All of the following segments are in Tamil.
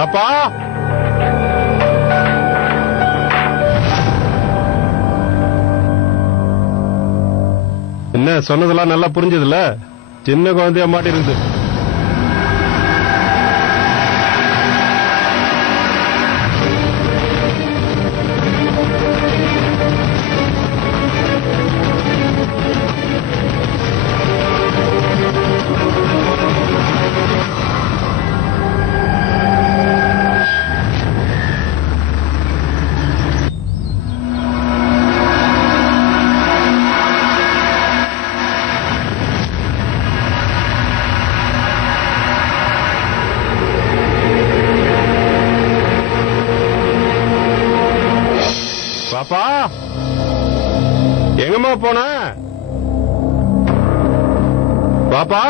பாப்பா என்ன சொன்னதெல்லாம் நல்லா புரிஞ்சதுல? சின்ன குழந்தையா மாட்டி இருந்து பாப்பா எங்கம்மா போன? பாப்பா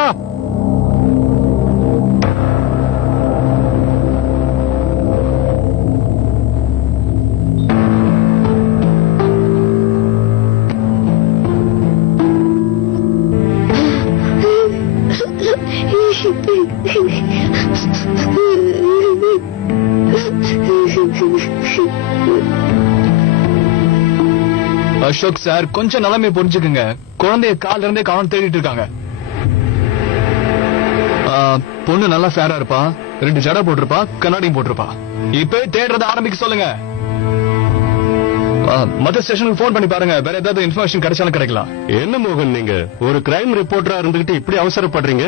அசோக் சார், கொஞ்சம் நிலைமை புரிஞ்சுக்குங்க. குழந்தைய கால இருந்தே காண தேடிட்டு இருக்காங்க. பொண்ணு நல்லா ஃபேரா இருப்பா, 2 ஜடை போட்டிருப்பா, கண்ணாடியும் போட்டிருப்பா. இப்ப தேடுறத ஆரம்பிக்க சொல்லுங்க. மத்த ஸ்டேஷனுக்கு போன் பண்ணி பாருங்க, வேற ஏதாவது இன்ஃபர்மேஷன் கிடைச்சாலும் கிடைக்கலாம். என்ன மோகன், நீங்க ஒரு கிரைம் ரிப்போர்ட்டரா இருந்துகிட்டு இப்படி அவசரப்படுறீங்க?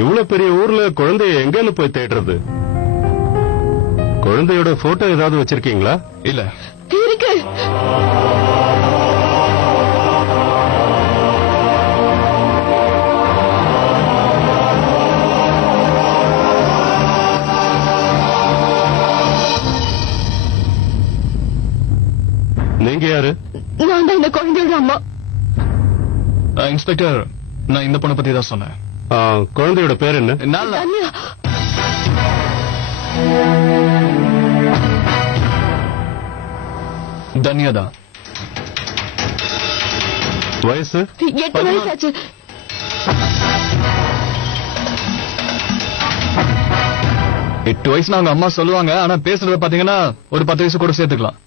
இவ்வளவு பெரிய ஊர்ல குழந்தைய எங்கன்னு போய் தேடுறது? குழந்தையோட போட்டோ ஏதாவது வச்சிருக்கீங்களா? இல்ல. இருக்கு. நீங்க யாரு? நான் தான் இந்த குழந்தையோட அம்மா. இன்ஸ்பெக்டர், நான் இந்த பொண்ணை பத்தி தான் சொன்னேன். குழந்தையோட பேர் என்ன? தன்யா. தன்யாதா. வயசு? 8 வயசாச்சு. எட்டு வயசுல அவங்க அம்மா சொல்லுவாங்க, ஆனா பேசுறத பாத்தீங்கன்னா ஒரு 10 வயசு கூட சேர்த்துக்கலாம்.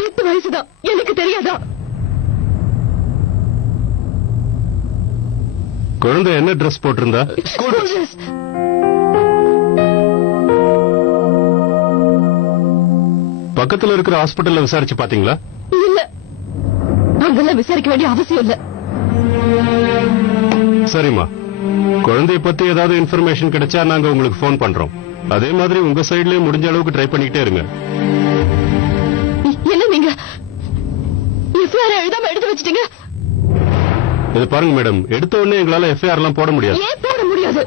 8 வயசுதான். எனக்கு தெரியாதா? குழந்தை என்ன ட்ரெஸ் போட்டிருந்தா? School dress. பக்கத்துல இருக்கிற ஹாஸ்பிட்டல்ல விசாரிச்சு பாத்தீங்களா? இல்ல, அங்கெல்லாம் விசாரிக்க வேண்டிய அவசியம் இல்ல. சரிம்மா, குழந்தைய பத்தி ஏதாவது இன்ஃபர்மேஷன் கிடைச்சா நாங்க உங்களுக்கு போன் பண்றோம். அதே மாதிரி உங்க சைடுலயே முடிஞ்ச அளவுக்கு ட்ரை பண்ணிக்கிட்டே இருங்க. என்ன நீங்க எஃப்ஐஆர் எழுதாம எடுத்து வச்சிட்டீங்க? இது பாருங்க மேடம், எடுத்த உடனே எங்களால எஃப்ஐஆர் எல்லாம் போட முடியாது. ஏன் போட முடியாது?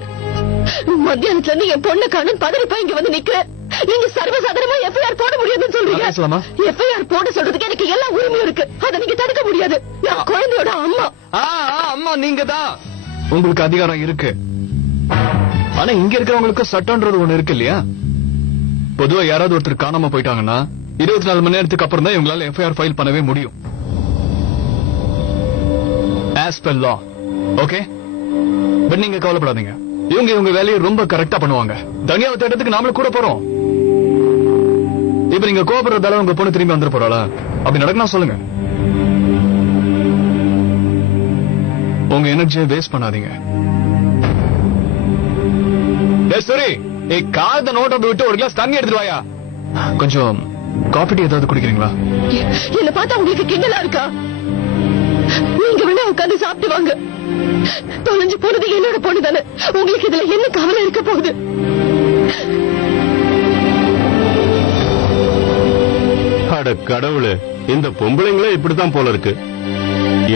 மத்தியானத்துல இருந்து என் பொண்ணு காணும் பதறிப்பா இங்க வந்து நிக்கிறேன். நீங்க சர்வசாதாரணமா எஃப்ஐஆர் போட முடியாதுன்னு சொல்றீங்க. எஃப்ஐஆர் போட சொல்றதுக்கு எனக்கு எல்லா உரிமையும் இருக்கு. அதை நீங்க தடுக்க முடியாது. நான் குழந்தையோட அம்மா. அம்மா நீங்க தான். உங்களுக்கு அதிகாரம் இருக்கு. ஆனா இங்க இருக்கிறவங்களுக்கு சட்டம்ன்றது ஒண்ணு இருக்கு இல்லையா? பொதுவா யாராவது ஒருத்தர் காணாம போயிட்டாங்கன்னா 24 மணி நேரத்துக்கு அப்புறம் தான் இவங்களால எஃப்ஐஆர் ஃபைல் பண்ணவே முடியும். As per law. Okay? But நீங்க கவலைப்படாதீங்க. இவங்க வேலையை ரொம்ப கரெக்டா பண்ணுவாங்க. தனியாவை தேடுறதுக்கு நாமளும் கூட போறோம். இப்ப நீங்க கோபப்படுறதால உங்க பொண்ணு திரும்பி வந்துட போறாளா? அப்படி நடக்கணும் சொல்லுங்க. உங்க எனர்ஜியை வேஸ்ட் பண்ணாதீங்க. சரி, காலத்தை நோட்டை விட்டு ஒரு கிளாஸ் தண்ணி எடுத்துட்டு வாயா. கொஞ்சம் காஃபி டீ ஏதாவது குடிக்கிறீங்களா? என்ன பார்த்தா உங்களுக்கு கிண்டலா இருக்கா? நீங்க வேணா உட்காந்து சாப்பிட்டு வாங்க. தொலைஞ்சு போனது என்னோட பொண்ணு தானே. உங்களுக்கு இதுல என்ன கவலை இருக்க போகுது? அட கடவுளே, இந்த பொம்பளைங்களே இப்படித்தான் போல இருக்கு.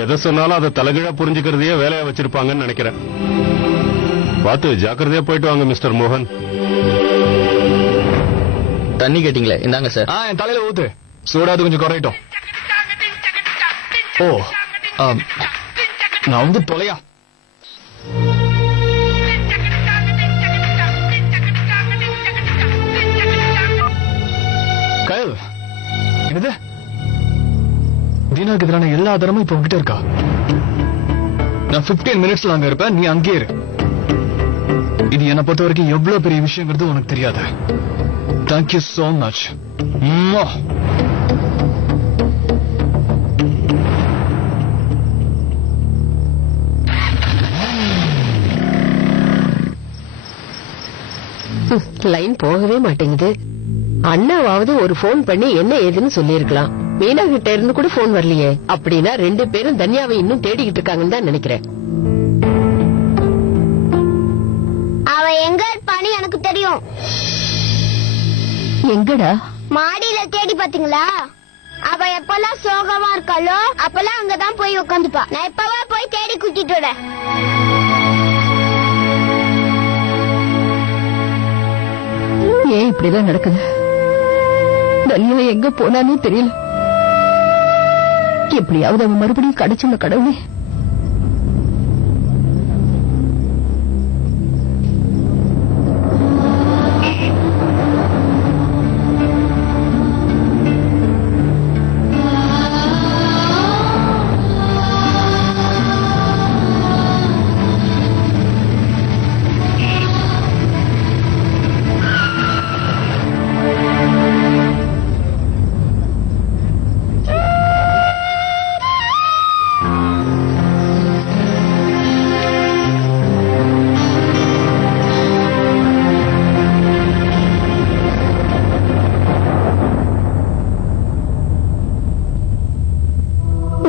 எதை சொன்னாலும் அதை தலைகீழா புரிஞ்சுக்கிறதையே வேலையா வச்சிருப்பாங்கன்னு நினைக்கிறேன். பார்த்து ஜாக்கிரதையா போயிட்டு வாங்க மிஸ்டர் மோகன். தண்ணி கேட்டீங்களே, இந்தாங்க சார். என் தலையில ஊத்து. சூடாது கொஞ்சம் குறையட்டும். ஓ, நான் வந்து தொலையா. கயல், என்னது? தீனாக்கு எதிரான எல்லா ஆதாரமும் இப்ப உங்ககிட்ட இருக்கா? நான் 15 மினிட்ஸ்ல அங்க இருப்பேன், நீ அங்கே இரு. இது என்னை பொறுத்த வரைக்கும் எவ்வளவு பெரிய விஷயங்கிறது உனக்கு தெரியாது. Thank you so much. லைன் போகவே மாட்டேங்குது. அண்ணாவாவது ஒரு போன் பண்ணி என்ன ஏதுன்னு சொல்லிருக்கலாம். மீனா கிட்ட இருந்து கூட போன் வரலையே. அப்படின்னா 2 பேரும் தன்யாவை இன்னும் தேடிக்கிட்டு இருக்காங்கன்னு தான் நினைக்கிறேன். அவ எங்க இருப்பான்னு எனக்கு தெரியும். எங்கடா? மாடியில தேடி பாத்தீங்களா? அவ எப்பெல்லாம் சோகமா இருக்காளோ அப்பெல்லாம் அங்கதான் போய் உட்காந்துப்பா. நான் இப்பவா போய் தேடி கூட்டிட்டு வரேன். ஏன் இப்படிதான் நடக்குது? தன்யா எங்க போனானே தெரியல. எப்படியாவது அவன் மறுபடியும் கிடைச்சுள்ள கடவுளே.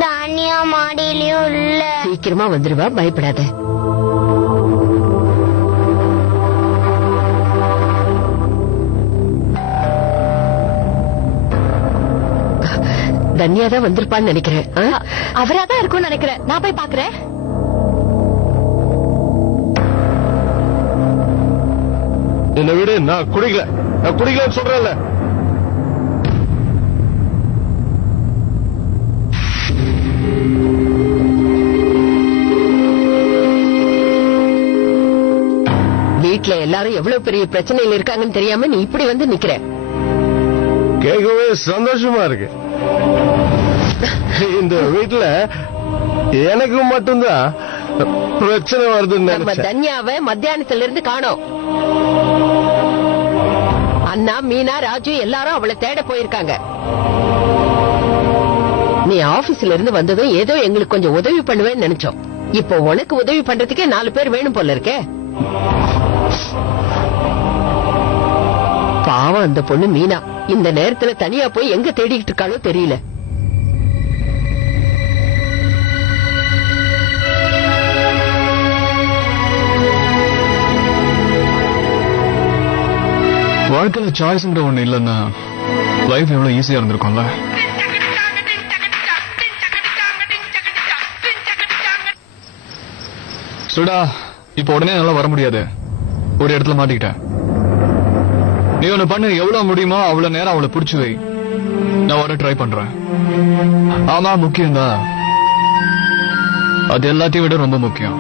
தானியா மாடியிலயும் இல்ல. சீக்கிரமா வந்துருவா, பயப்படாத. தன்யா தான் வந்திருப்பான்னு நினைக்கிறேன். அவராதான் இருக்கும்னு நினைக்கிறேன். நான் போய் பாக்குறேன். என்ன விடு, நான் குடிக்கலன்னு சொல்றேன்ல. வீட்டுல எல்லாரும் எவ்வளவு பெரிய பிரச்சனையில இருக்காங்கன்னு தெரியாம நீ இப்படி வந்து நிக்கிற. கேட்கவே சந்தோஷமா இருக்கு. இந்த வீட்டுல எனக்கு மட்டும்தான் பிரச்சனை வருதுன்னு நம்ம நினைச்சேன். தன்யாவை மத்தியானத்துல இருந்து காணோம். அண்ணா, மீனா, ராஜு எல்லாரும் அவளை தேட போயிருக்காங்க. நீ ஆபீஸ்ல இருந்து வந்ததும் ஏதோ எங்களுக்கு கொஞ்சம் உதவி பண்ணுவேன்னு நினைச்சோம். இப்போ உனக்கு உதவி பண்றதுக்கே 4 பேர் வேணும் போல இருக்கே. பாவம் அந்த பொண்ணு மீனா இந்த நேரத்துல தனியா போய் எங்க தேடிக்கிட்டு இருக்காளோ தெரியல. வாழ்க்கையில சாய்ஸ்ங்கிற ஒண்ணு இல்லன்னா லைஃப் எவ்வளவு ஈஸியா இருந்திருக்கும்ல. சுடா, இப்ப உடனே நல்லா வர முடியாது. ஒரு இடத்துல மாட்டிக்கிட்டேன். நீ ஒண்ணு பண்ணு, எவ்வளவு முடியுமோ அவ்வளவு நேரம் அவளை புடிச்சு வை. நான் வர ட்ரை பண்றேன். ஆமா, முக்கியம்தான். அது எல்லாத்தையும் விட ரொம்ப முக்கியம்.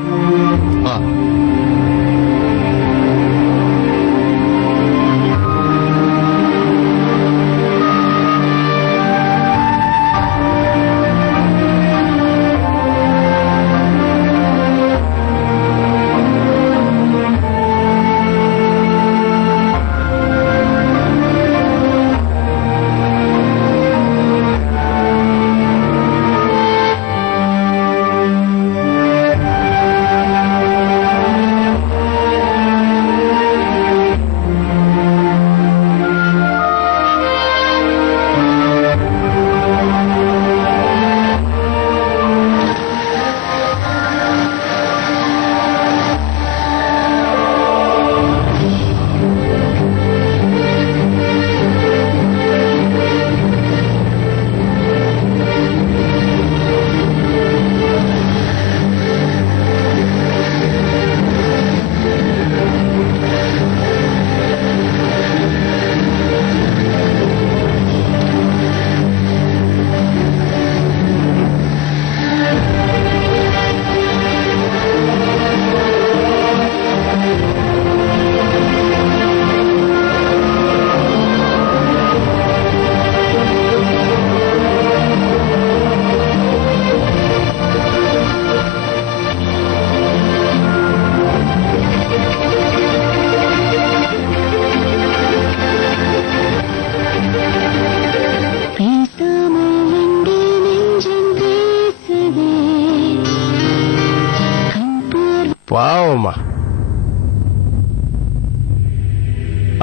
பாவம்மா.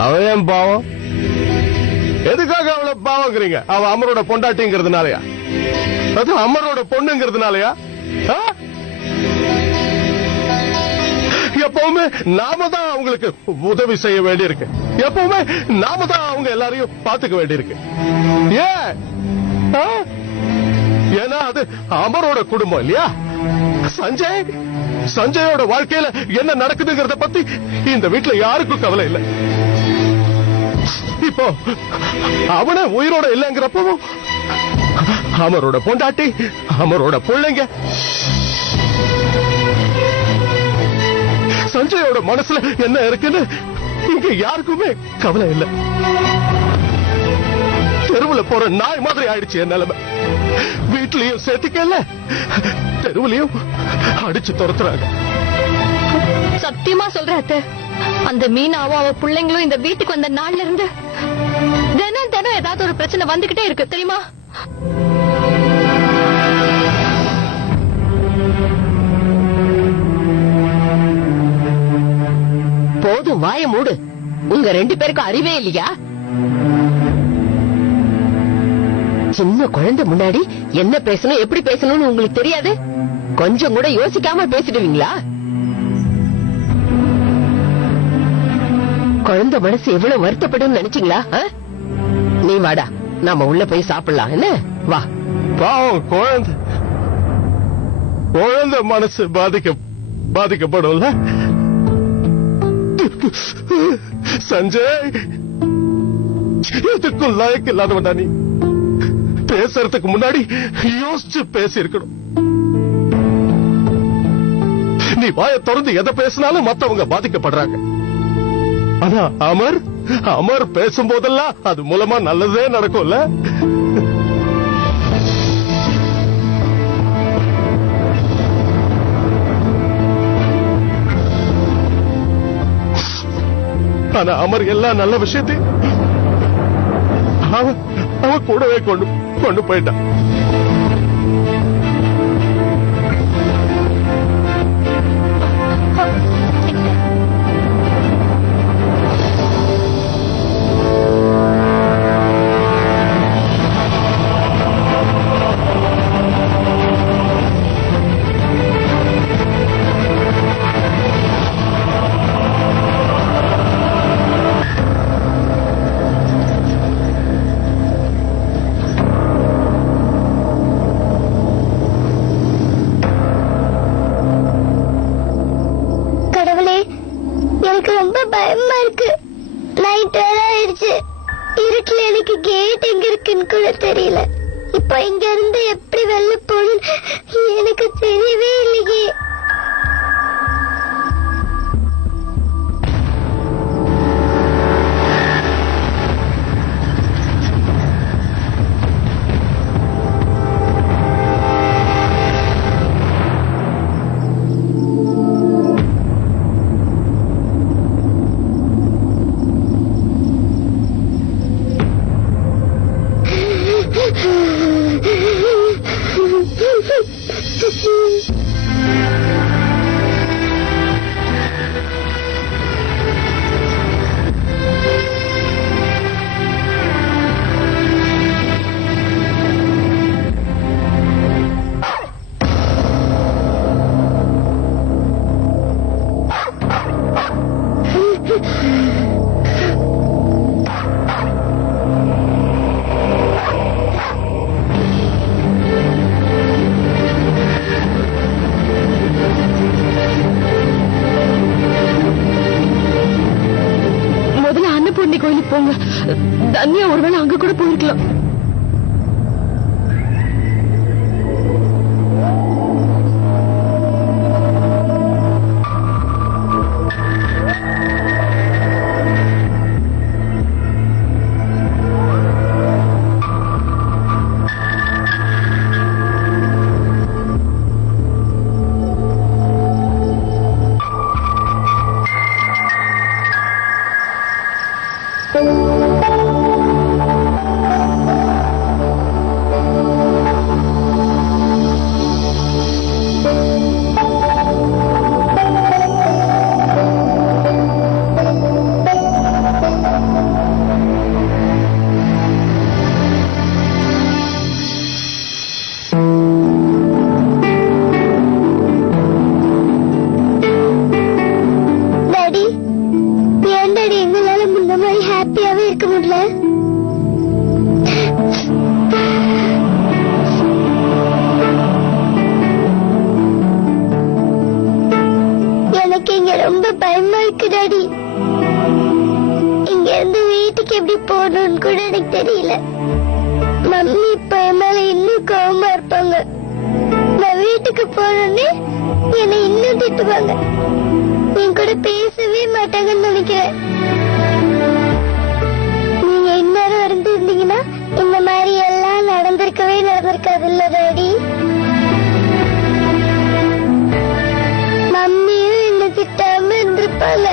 அவ ஏன் பாவம்? எதுக்காக அவளை பாவங்கிறீங்க? அவ அமரோட பொண்டாட்டிங்கிறதுனாலயா? அது அமரோட பொண்ணுங்கிறதுனாலயா? எப்பவுமே நாம தான் அவங்களுக்கு உதவி செய்ய வேண்டியிருக்கு. எப்பவுமே நாம தான் அவங்க எல்லாரையும் பாத்துக்க வேண்டியிருக்கு. ஏன்? ஏன்னா அது அமரோட குடும்பம் இல்லையா? சஞ்சயோட வாழ்க்கையில என்ன நடக்குதுங்கிறத பத்தி இந்த வீட்டுல யாருக்கும் கவலை இல்லை. இப்போ அவன உயிரோட இல்லைங்கிறப்பவும் அமரோட பொண்டாட்டி, அமரோட பிள்ளைங்க, சஞ்சயோட மனசுல என்ன இருக்குன்னு இங்க யாருக்குமே கவலை இல்லை. தெருவுல போற நாய் மாதிரி ஆயிடுச்சு என் நிலைமை. வீட்லயும் சேர்த்துக்கல, தெருவுலயும் அடிச்சு துரத்துறாங்க. சத்தியமா சொல்ற அத்தை, அந்த மீனாவும் அவ பிள்ளைங்களும் இந்த வீட்டுக்கு வந்த நாள்ல இருந்து தினம் தினம் ஏதாவது ஒரு பிரச்சனை வந்துகிட்டே இருக்கு தெரியுமா? போதும், வாய மூடு. உங்க 2 பேருக்கும் அறிவே இல்லையா? சின்ன குழந்தை முன்னாடி என்ன பேசணும், எப்படி பேசணும்னு உங்களுக்கு தெரியாது? கொஞ்சம் கூட யோசிக்காம பேசிடுவீங்களா? குழந்தை மனசு எவ்வளவு வருத்தப்படும் நினைச்சீங்களா? நீ வாடா, நாம உள்ள போய் சாப்பிடலாம். என்ன வா. பாவம் குழந்தை மனசு பாதிக்கப்படும்ல. சஞ்சய், எதுக்கும் லாயக்கு இல்லாதவன்டா நீ. பேசுறதுக்கு முன்னாடி யோசிச்சு பேசி இருக்கணும். நீ வாயை திறந்து எதை பேசினாலும் மத்தவங்க பாதிக்கப்படுறாங்க. ஆனா அமர் பேசும்போதெல்லாம் அது மூலமா நல்லதே நடக்கும்ல. ஆனா அமர் எல்லா நல்ல விஷயத்தையும் அவன் கூடவே கொண்டு போயிட்டான். எனக்கு ரொம்ப பயமா இருக்கு. நைட் ஆயிடுச்சு. இருட்டுல எனக்கு கேட் எங்க இருக்குன்னு கூட தெரியல. இப்ப இங்க இருந்து எப்படி வெளில போகணும் எனக்கு தெரியவே இல்லையே. கோயிலுக்கு போங்க. தன்யா ஒருவேளை அங்க கூட போயிருக்கலாம். ரொம்ப பயமா இருக்கு டாடி. இங்க இருந்து வீட்டுக்கு எப்படி போகணும்னு கூட எனக்கு தெரியல. மம்மி இப்ப என் மேல இன்னும் கோவமா இருப்பாங்க. நான் வீட்டுக்கு போனோடனே என்னை இன்னும் திட்டுவாங்க. என் கூட பேசவே மாட்டாங்கன்னு நினைக்கிறேன். நீங்க இந்நேரம் இருந்திருந்தீங்கன்னா இந்த மாதிரி எல்லாம் நடந்திருக்காது இல்ல டாடி? மம்மியும் என்ன திட்டாம இருந்திருப்பாங்க.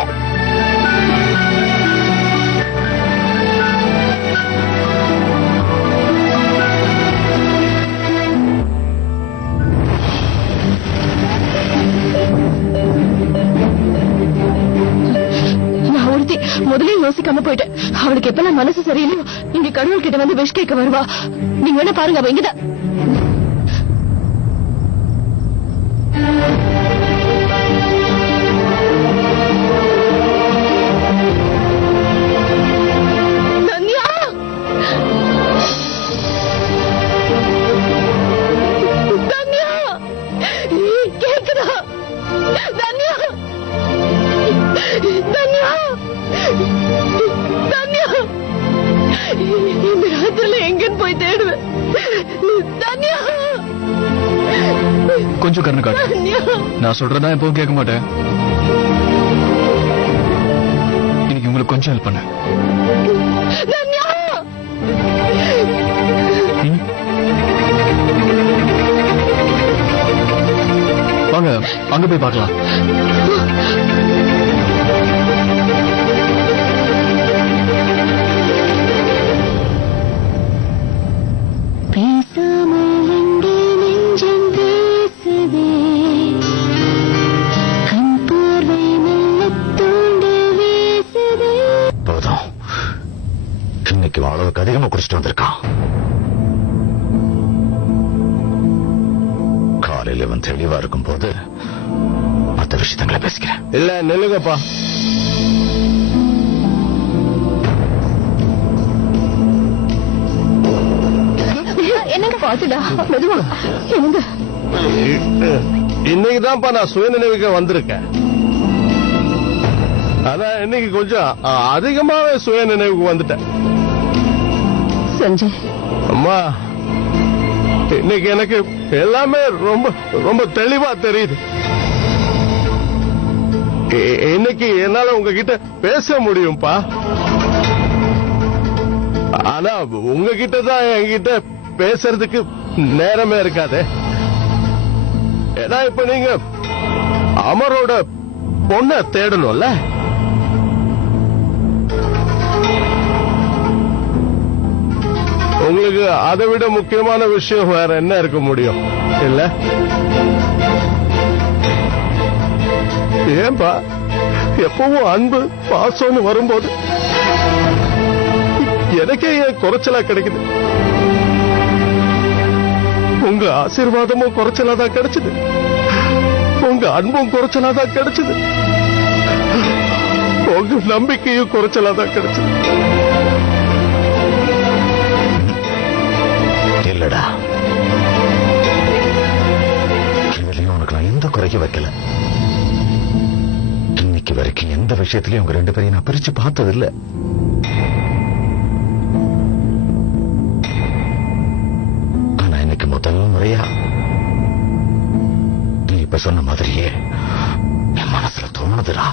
முதலே யோசிக்காம போயிட்டேன். அவளுக்கு எப்பெல்லாம் மனசு சரியில்லையோ இங்க கடவுள் கிட்ட வந்து விஷ் கேட்க வருவா. நீங்க வேணா பாருங்க, அவ இங்கதான். தன்யா, தன்யா, கேக்குதா? தன்யா, தன்யா, தன்யா, இந்த ராத்திரில எங்கன்னு போய் தேடுவேன். தன்யா, கொஞ்சம் கண்ணு காட்டு. தன்யா, நான் சொல்றதா எப்பவும் கேட்க மாட்டேன். இன்னைக்கு உங்களுக்கு கொஞ்சம் ஹெல்ப் பண்ண. தன்யா, வாங்க அங்க போய் பார்க்கலாம். அளவுக்கு அதிகமா குடிச்சிட்டு வந்திருக்கான். காலையில் இவன் தெளிவா இருக்கும் போது மற்ற விஷயங்களை பேசிக்கிறேன். இல்ல நில்லுங்கப்பா. என்னங்க பாத்துடா, மெதுவா என்னங்க. இன்னைக்குதான்ப்பா நான் சுயநினைவுக்கு வந்திருக்கேன். அதான் இன்னைக்கு கொஞ்சம் அதிகமாவே சுயநினைவுக்கு வந்துட்டேன். சஞ்சய், அம்மா, இன்னைக்கு எனக்கு எல்லாமே ரொம்ப ரொம்ப தெளிவா தெரியுது. இன்னைக்கு என்னால உங்ககிட்ட பேச முடியும்பா. ஆனா உங்ககிட்ட தான் என்கிட்ட பேசுறதுக்கு நேரமே இருக்காது. ஏன்னா இப்ப நீங்க அமரோட பொண்ண தேடணும்ல. உங்களுக்கு அதை விட முக்கியமான விஷயம் வேற என்ன இருக்க முடியும் இல்ல? ஏன்பா எப்பவும் அன்பு பாசம்னு வரும்போது எனக்கே ஏன் குறைச்சலா கிடைக்குது? உங்க ஆசீர்வாதமும் குறைச்சலா தான் கிடைச்சது, உங்க அன்பும் குறைச்சலா தான் கிடைச்சது, உங்க நம்பிக்கையும் குறைச்சலா தான் கிடைச்சது. இல்லடா, இதுலயும் உனக்கு நான் எந்த குறைக்க வைக்கல. இன்னைக்கு வரைக்கும் எந்த விஷயத்திலயும் உங்க ரெண்டு பேரையும் நான் பிரிச்சு பார்த்தது இல்ல. ஆனா இன்னைக்கு முதல் முறையா நீ இப்ப சொன்ன மாதிரியே என் மனசுல தோணுதுடா.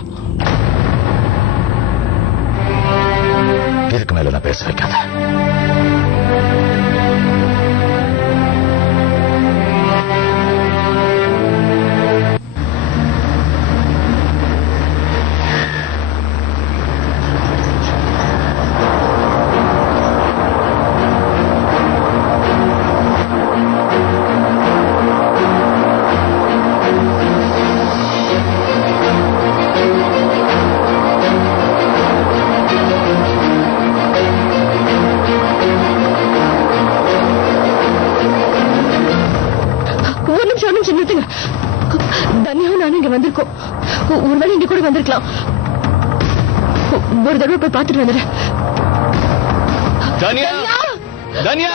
இதுக்கு மேல நான் பேச வைக்காத. தன்யாவும் நானும் இங்க வந்திருக்கோம். ஒருவேளை இங்க கூட வந்திருக்கலாம். ஒரு தடவை போய் பார்த்துட்டு வந்துடுறேன். தன்யா, தன்யா,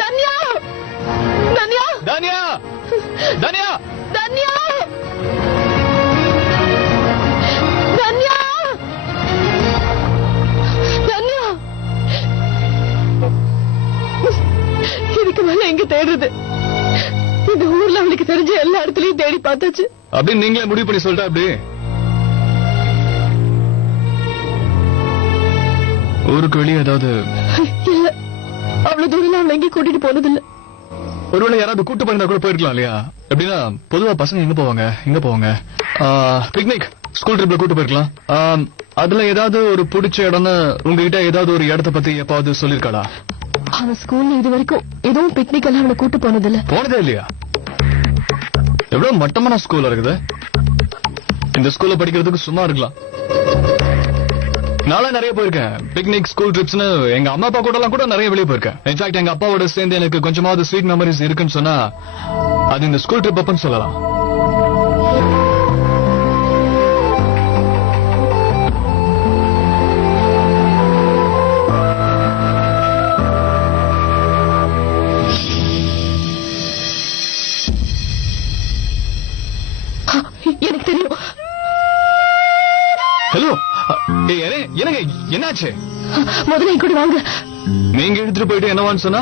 தன்யா, தன்யா, தன்யா, தன்யா, தன்யா. பார்த்தாச்சு. அப்படின்னு நீங்களே முடிவு பண்ணி சொல்லிட்டா அப்படி ஊருக்கு வெளியே ஏதாவது இல்ல, அவ்வளவு தூரம் அவளை எங்கேயும் கூட்டிட்டு போனதில்ல. ஒருவேளை யாராவது கூட்டு போயிருந்தா கூட போயிருக்கலாம் இல்லையா? எப்படின்னா பொதுவா பசங்க எங்க போவாங்க பிக்னிக் ஸ்கூல் ட்ரிப்ல கூட்டு போயிருக்கலாம். அதுல ஏதாவது ஒரு பிடிச்ச இடம்னு உங்ககிட்ட ஏதாவது ஒரு இடத்தை பத்தி எப்பாவது சொல்லிருக்காளா? அவன் ஸ்கூல்ல இது வரைக்கும் எதுவும் பிக்னிக் எல்லாம் அவளை கூட்டு போனதில்ல. போனதே இல்லையா? எவ்வளவு மட்டமான ஸ்கூல் இருக்குது. இந்த ஸ்கூல்ல படிக்கிறதுக்கு சும்மா இருக்கலாம். நாளா நிறைய போயிருக்கேன் பிக்னிக் ஸ்கூல் ட்ரிப்ஸ்னு. எங்க அம்மா அப்பா கூட எல்லாம் கூட நிறைய வெளியே போயிருக்கேன். இன்ஃபேக்ட் எங்க அப்பாவோட சேர்ந்து எனக்கு கொஞ்சமாவது ஸ்வீட் மெமரிஸ் இருக்குன்னு சொன்னா அது இந்த ஸ்கூல் ட்ரிப் அப்பன்னு சொல்லலாம். எனக்கு தெரியும். ஹலோ, என்னங்க என்னாச்சு? முதல்ல கூட வாங்க. நீங்க எடுத்துட்டு போயிட்டு என்னவான்னு சொன்னா